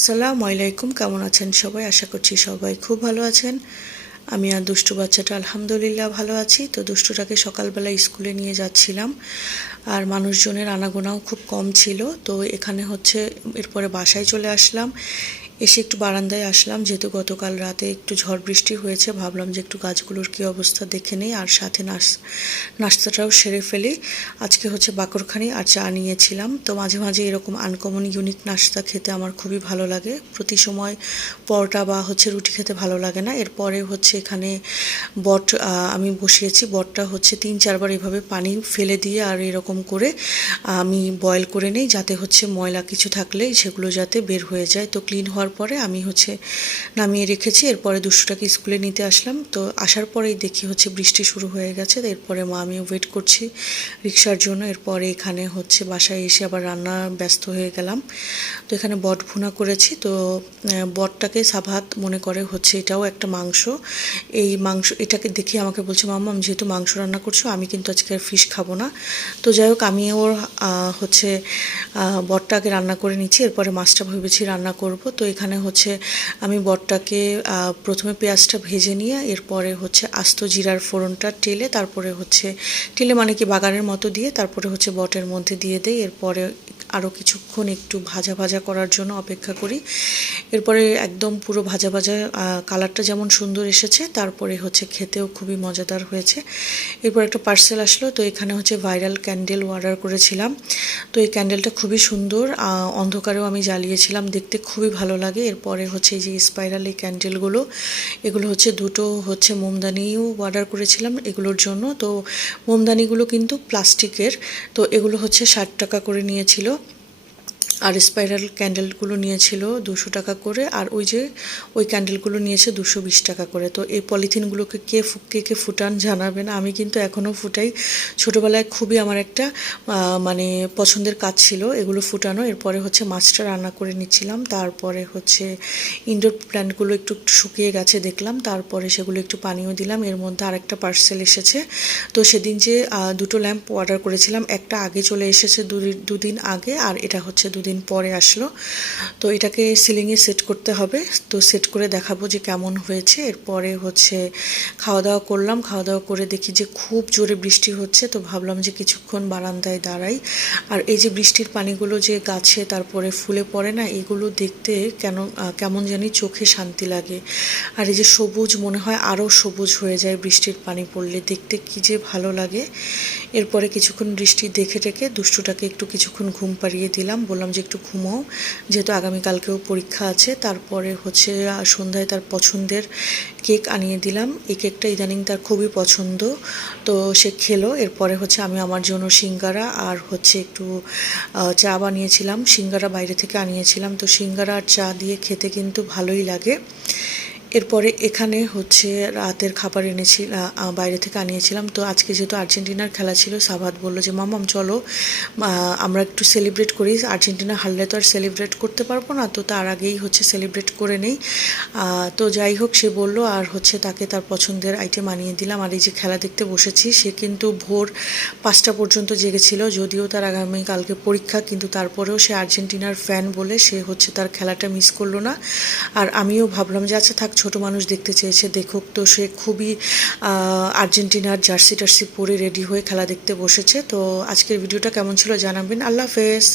আসসালামু আলাইকুম, কেমন আছেন সবাই? আশা করছি সবাই খুব ভালো আছেন। আমি আর দুষ্টু বাচ্চাটা আলহামদুলিল্লাহ ভালো আছি। তো দুষ্টুটাকে সকালবেলা স্কুলে নিয়ে যাচ্ছিলাম, আর মানুষজনের আনাগোনাও খুব কম ছিল। তো এখানে হচ্ছে এরপরে বাসায় চলে আসলাম। এসে একটু বারান্দায় আসলাম, যেহেতু গতকাল রাতে একটু ঝড় বৃষ্টি হয়েছে, ভাবলাম যে একটু গাছগুলোর কী অবস্থা দেখে নেই, আর সাথে নাস্তাটাও সেরে ফেলি। আজকে হচ্ছে বাকরখানি আর চা নিয়েছিলাম। তো মাঝে মাঝে এরকম আনকমন ইউনিক নাস্তা খেতে আমার খুবই ভালো লাগে। প্রতি সময় পরোটা বা হচ্ছে রুটি খেতে ভালো লাগে না। এরপরে হচ্ছে এখানে বট আমি বসিয়েছি। বটটা হচ্ছে 3-4 বার এভাবে পানি ফেলে দিয়ে আর এরকম করে আমি বয়েল করে নিই, যাতে হচ্ছে ময়লা কিছু থাকলে সেগুলো যাতে বের হয়ে যায়। তো ক্লিন হওয়ার পরে আমি হচ্ছে নামিয়ে রেখেছি। এরপরে দুষ্টুটাকে স্কুলে নিতে আসলাম। তো আসার পরেই দেখি হচ্ছে বৃষ্টি শুরু হয়ে গেছে। এরপরে আমি ওয়েট করছি রিক্সার জন্য। এরপরে এখানে হচ্ছে বাসায় এসে আবার রান্না ব্যস্ত হয়ে গেলাম। তো এখানে বট ভুনা করেছি। তো বটটাকে সাভাত মনে করে হচ্ছে এটাও একটা মাংস। এই মাংস এটাকে দেখে আমাকে বলছে, মাম্মা যেহেতু মাংস রান্না করছো, আমি কিন্তু আজকে আর ফিশ খাবো না। তো যাই হোক, আমি ওর হচ্ছে বটটাকে রান্না করে নিচ্ছি। এরপরে মাছটা ভেবেছি রান্না করব। তো এখানে হচ্ছে আমি বটটাকে প্রথমে পেঁয়াজটা ভেজে নিয়ে এরপরে হচ্ছে আস্ত জিরার ফোড়নটা টেলে, তারপরে হচ্ছে টেলে মানে কি বাগারের মতো দিয়ে তারপরে হচ্ছে বটের মধ্যে দিয়ে দেই। এরপরে আরও কিছুক্ষণ একটু ভাজা ভাজা করার জন্য অপেক্ষা করি। এরপরে একদম পুরো ভাজা ভাজা কালারটা যেমন সুন্দর এসেছে, তারপরে হচ্ছে খেতেও খুবই মজাদার হয়েছে। এরপর একটা পার্সেল আসলো। তো এখানে হচ্ছে ভাইরাল ক্যান্ডেল অর্ডার করেছিলাম। তো এই ক্যান্ডেলটা খুবই সুন্দর, অন্ধকারেও আমি জ্বালিয়েছিলাম, দেখতে খুবই ভালো লাগে। এরপরে হচ্ছে এই যে স্পাইরাল এই ক্যান্ডেলগুলো, এগুলো হচ্ছে দুটো হচ্ছে মোমদানিও অর্ডার করেছিলাম এগুলোর জন্য। তো মোমদানিগুলো কিন্তু প্লাস্টিকের। তো এগুলো হচ্ছে 60 টাকা করে নিয়েছিল, আর স্পাইরাল ক্যান্ডেলগুলো নিয়েছিল 200 টাকা করে, আর ওই ক্যান্ডেলগুলো নিয়েছে 220 টাকা করে। তো এই পলিথিনগুলোকে কে ফুটান জানাবেন। আমি কিন্তু এখনও ফুটাই। ছোটোবেলায় খুবই আমার একটা মানে পছন্দের কাজ ছিল এগুলো ফুটানো। এরপরে হচ্ছে মাছটা রান্না করে নিচ্ছিলাম। তারপরে হচ্ছে ইনডোর প্ল্যান্টগুলো একটু একটু শুকিয়ে গেছে দেখলাম, তারপরে সেগুলো একটু পানিও দিলাম। এর মধ্যে আরেকটা পার্সেল এসেছে। তো সেদিন যে দুটো ল্যাম্প অর্ডার করেছিলাম, একটা আগে চলে এসেছে দুদিন আগে, আর এটা হচ্ছে দুদিন পরে আসলো। তো এটাকে সিলিংয়ে সেট করতে হবে। তো সেট করে দেখাবো যে কেমন হয়েছে। এরপরে হচ্ছে খাওয়া দাওয়া করলাম। খাওয়া দাওয়া করে দেখি যে খুব জোরে বৃষ্টি হচ্ছে। তো ভাবলাম যে কিছুক্ষণ বারান্দায় দাঁড়াই। আর এই যে বৃষ্টির পানিগুলো যে গাছে তারপরে ফুলে পড়ে না, এগুলো দেখতে কেমন জানি চোখে শান্তি লাগে। আর এই যে সবুজ মনে হয় আরও সবুজ হয়ে যায় বৃষ্টির পানি পড়লে, দেখতে কী যে ভালো লাগে। এরপরে কিছুক্ষণ বৃষ্টি দেখে টেকে দুষ্টুটাকে একটু কিছুক্ষণ ঘুম পাড়িয়ে দিলাম। বললাম যে একটু ঘুমাও, যেহেতু আগামীকালকেও পরীক্ষা আছে। তারপরে হচ্ছে সন্ধ্যায় তার পছন্দের কেক আনিয়ে দিলাম। এই কেকটা ইদানিং তার খুবই পছন্দ, তো সে খেলো। এরপরে হচ্ছে আমি আমার জন্য সিঙ্গারা আর হচ্ছে একটু চা বানিয়েছিলাম। সিঙ্গারা বাইরে থেকে আনিয়েছিলাম। তো সিঙ্গারা আর চা দিয়ে খেতে কিন্তু ভালোই লাগে। এরপরে এখানে হচ্ছে রাতের খাবার এনেছি, বাইরে থেকে আনিয়েছিলাম। তো আজকে যেহেতু আর্জেন্টিনার খেলা ছিল, সাবাত বললো যে মামাম চলো আমরা একটু সেলিব্রেট করি, আর্জেন্টিনা হারলে তো আর সেলিব্রেট করতে পারবো না, তো তার আগেই হচ্ছে সেলিব্রেট করে নেই। তো যাই হোক, সে বললো, আর হচ্ছে তাকে তার পছন্দের আইটেম আনিয়ে দিলাম। আর এই যে খেলা দেখতে বসেছি, সে কিন্তু ভোর 5টা পর্যন্ত জেগেছিল। যদিও তার আগামীকালকে পরীক্ষা, কিন্তু তারপরেও সে আর্জেন্টিনার ফ্যান বলে সে হচ্ছে তার খেলাটা মিস করলো না। আর আমিও ভাবলাম যে আচ্ছা থাক, ছোট মানুষ দেখতে চেয়েছে দেখুক। তো সে খুবই আর্জেন্টিনার জার্সি টার্সি পরে রেডি হয়ে খেলা দেখতে বসেছে। তো আজকের ভিডিওটা কেমন ছিল জানাবেন। আল্লাহ হাফেজ।